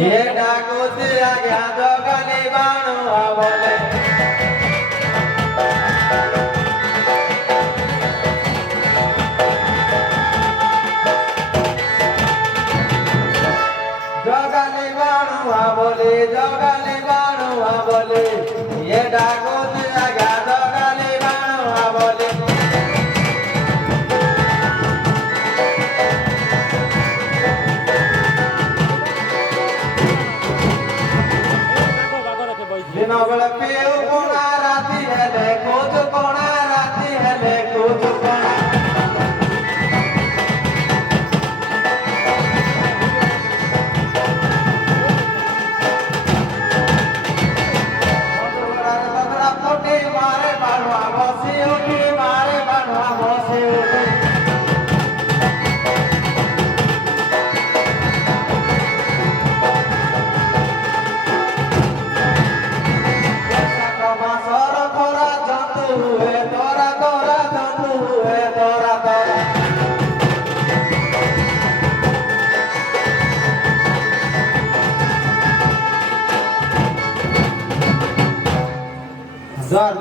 ये डाको से आगे दो गली बाणो आवले जगली बाणो आवले ये डाको से आगे दो गली बाणो आवले दिन बेला पेऊ कोना राती हेले कोच कोना राती हेले कोच कोना पोटे मारे बाणवा बसी उठी मारे बाणवा बसी उठी Zar.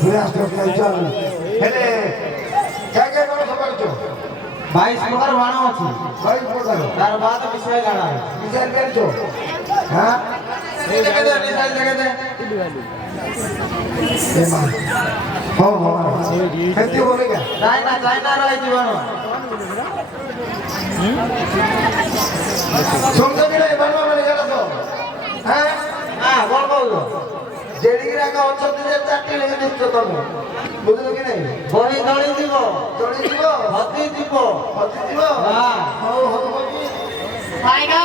Sudah kerja. Hele. Kayak kalau sabar tu. 22 प्रकार वाणा अछि 22 प्रकार तार बात विषय लाना है विषय कर जो हां जगह दे विषय जगह दे ए मां हो खेती बोलेगा चाइना रही जीवन समझ नहीं बनवा वाले गला तो हैं हां बोल बोल जेडीरा का औषध जे चाटी लेके दिस्तो तमे बुझलो कि नहीं बही दळी দিব हती দিব हां हो भाई गो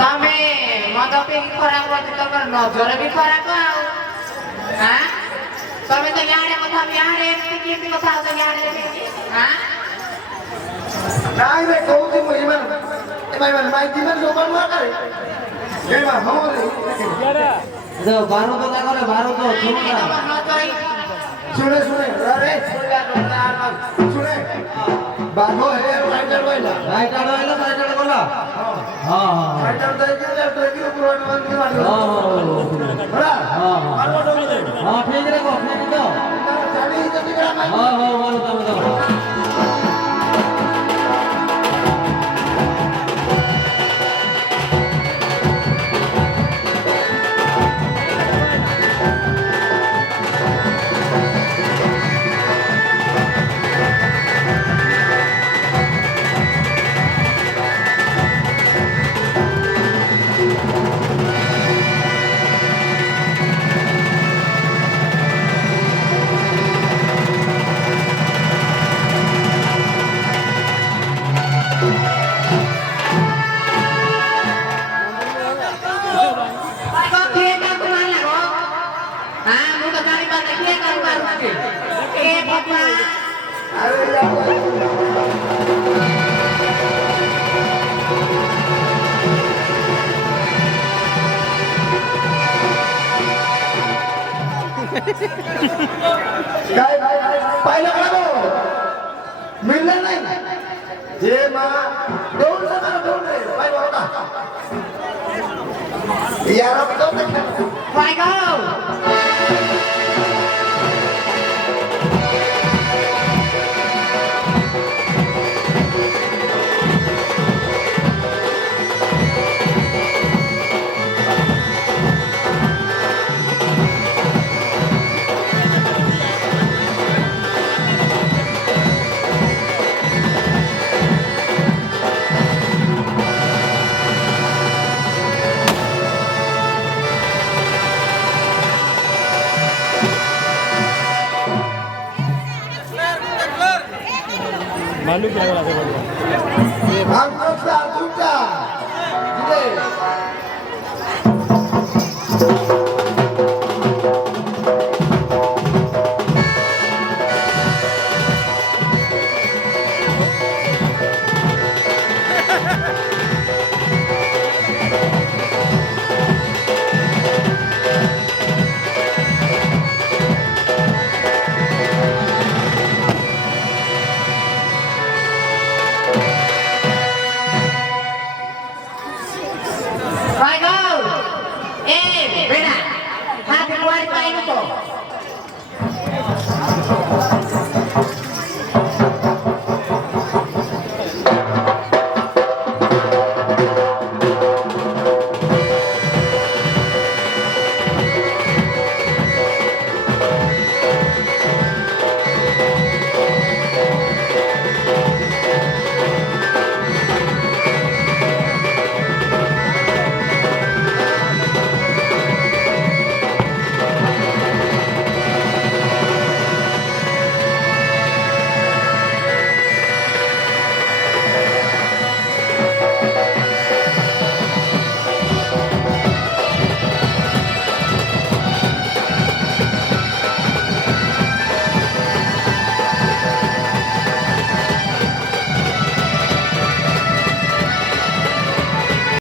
तमे मद पे खराब होती तो कर नजर भी खराब आओ हां तमे तो याडे कथा याडे की कथा तो याडे हां नाही रे कहूती महिमान माहिती मन लोकन मार करे ए मा हमरे जो बारो तो का करे बारो तो सुने अरे सुने बागो है राइटर वाला बोला हां राइटर दे के लेफ्ट की ऊपर वाला की मारो बड़ा हां ठीक रे को ठीक तो गाड़ी जल्दी करा हां बोलो तो काय पाहिलं का गो मिळलं नाही जे मा दोन रे पाहिलं होता यार तो भाई गो मालूम क्या वाला से हम दूसरा